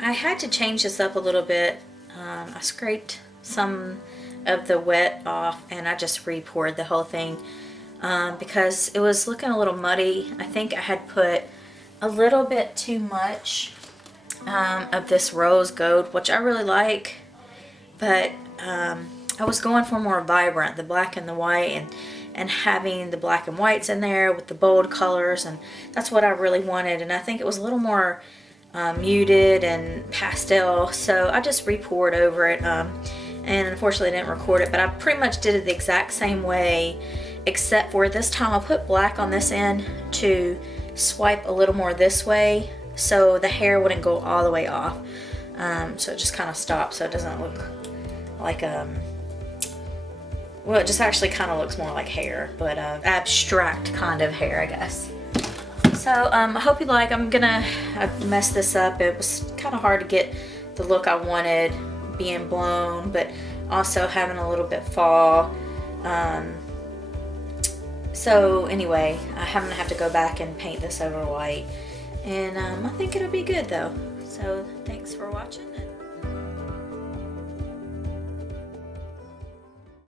I had to change this up a little bit. I scraped some of the wet off and I just re-poured the whole thing because it was looking a little muddy. I think I had put a little bit too much of this rose gold, which I really like, but I was going for more vibrant, the black and the white, and having the black and whites in there with the bold colors, and that's what I really wanted. And I think it was a little more muted and pastel, so I just re-poured over it, and unfortunately I didn't record it, but I pretty much did it the exact same way, except for this time I put black on this end to swipe a little more this way so the hair wouldn't go all the way off, so it just kind of stops so it doesn't look like well, it just actually kind of looks more like hair, but abstract kind of hair, I guess. So I hope you like. I messed this up. It was kind of hard to get the look I wanted, being blown, but also having a little bit fall. So anyway, I'm gonna have to go back and paint this over white, and I think it'll be good though. So thanks for watching.